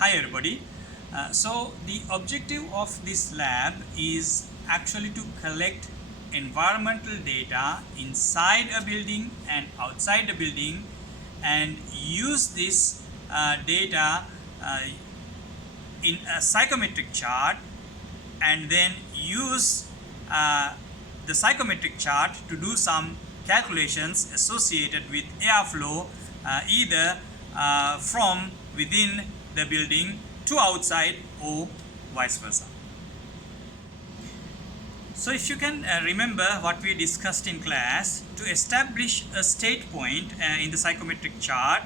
Hi everybody. So the objective of this lab is actually to collect environmental data inside a building and outside a building and use this data uh, in a psychometric chart and then use uh, the psychometric chart to do some calculations associated with airflow either from within the building to outside or vice versa. So if you can remember what we discussed in class, to establish a state point in the psychometric chart,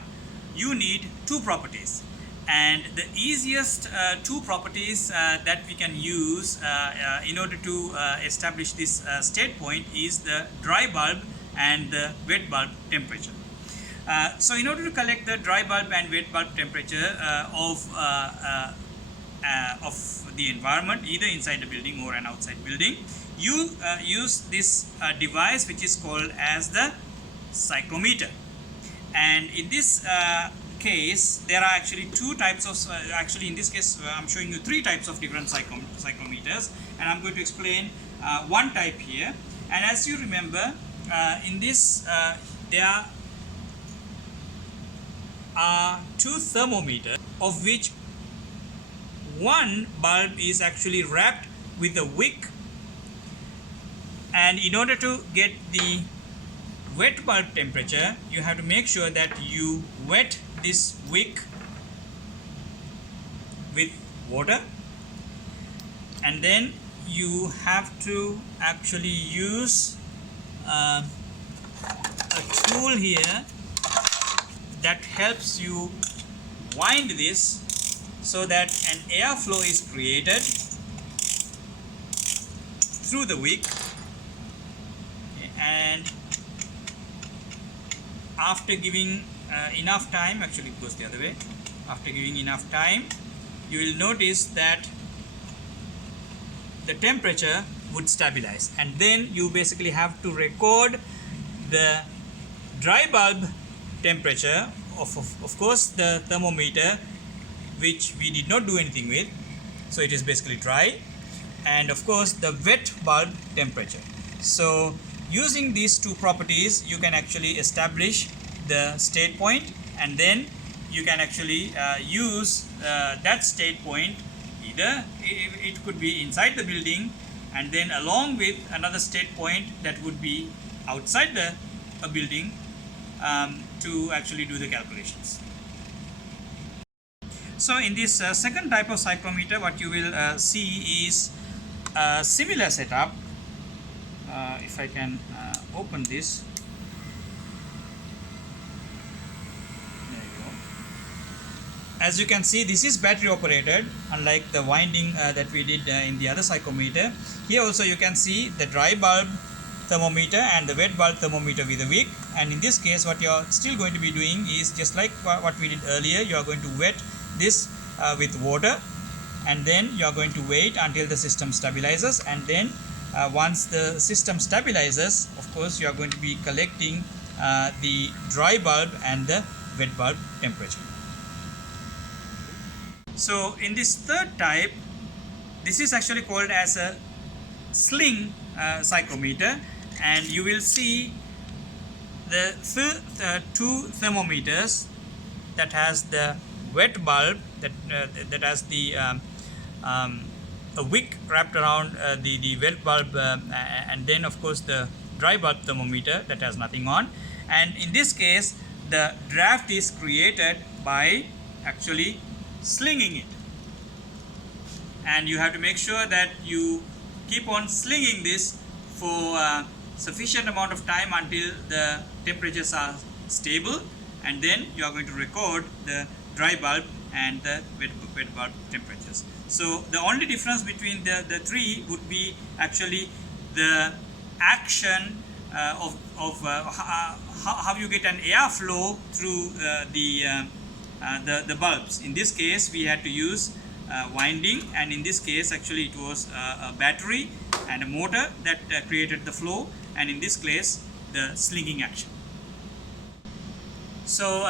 you need two properties. And the easiest two properties that we can use in order to establish this state point is the dry bulb and the wet bulb temperature. So in order to collect the dry bulb and wet bulb temperature of the environment, either inside the building or an outside building, you use this device which is called as the psychometer. And in this case, there are actually two types of, actually in this case I'm showing you three types of different psychometers, and I'm going to explain one type here. And as you remember, in this there are two thermometers, of which one bulb is actually wrapped with a wick, and in order to get the wet bulb temperature, you have to make sure that you wet this wick with water, and then you have to actually use a tool here that helps you wind this so that an airflow is created through the wick. And after giving enough time, actually it goes the other way, after giving enough time, you will notice that the temperature would stabilize, and then you basically have to record the dry bulb temperature of course the thermometer, which we did not do anything with, so it is basically dry, and of course the wet bulb temperature. So using these two properties, you can actually establish the state point, and then you can actually use that state point, either it could be inside the building, and then along with another state point that would be outside a building to actually do the calculations. So in this second type of psychometer, what you will see is a similar setup. If I can open this, there you go. As you can see, this is battery operated, unlike the winding that we did in the other psychometer. Here also you can see the dry bulb thermometer and the wet bulb thermometer with a wick, and in this case what you are still going to be doing is just like what we did earlier. You are going to wet this with water, and then you are going to wait until the system stabilizes, and then once the system stabilizes, of course you are going to be collecting the dry bulb and the wet bulb temperature. So in this third type, this is actually called as a sling psychometer, and you will see the two thermometers that has the wet bulb that has the a wick wrapped around the wet bulb, and then of course the dry bulb thermometer that has nothing on. And in this case, the draft is created by actually slinging it, and you have to make sure that you keep on slinging this for sufficient amount of time until the temperatures are stable, and then you are going to record the dry bulb and the wet bulb temperatures. So the only difference between the three would be actually the action of how you get an airflow through the bulbs. In this case, we had to use winding, and in this case actually it was a battery and a motor that created the flow, and in this case the slinging action. So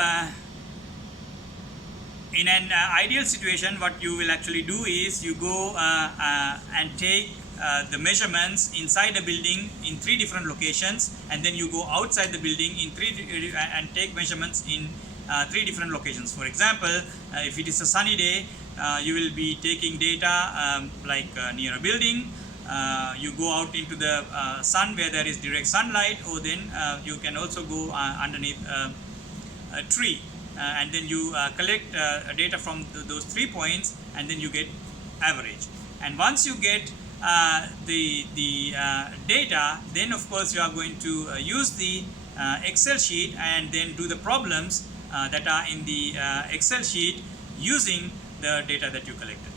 in an ideal situation, what you will actually do is you go and take the measurements inside a building in 3 different locations, and then you go outside the building in and take measurements in 3 different locations. For example, if it is a sunny day, you will be taking data near a building. You go out into the sun where there is direct sunlight, or then you can also go underneath a tree, and then you collect data from those 3 points, and then you get average. And once you get the data, then of course you are going to use the Excel sheet and then do the problems that are in the Excel sheet using the data that you collected.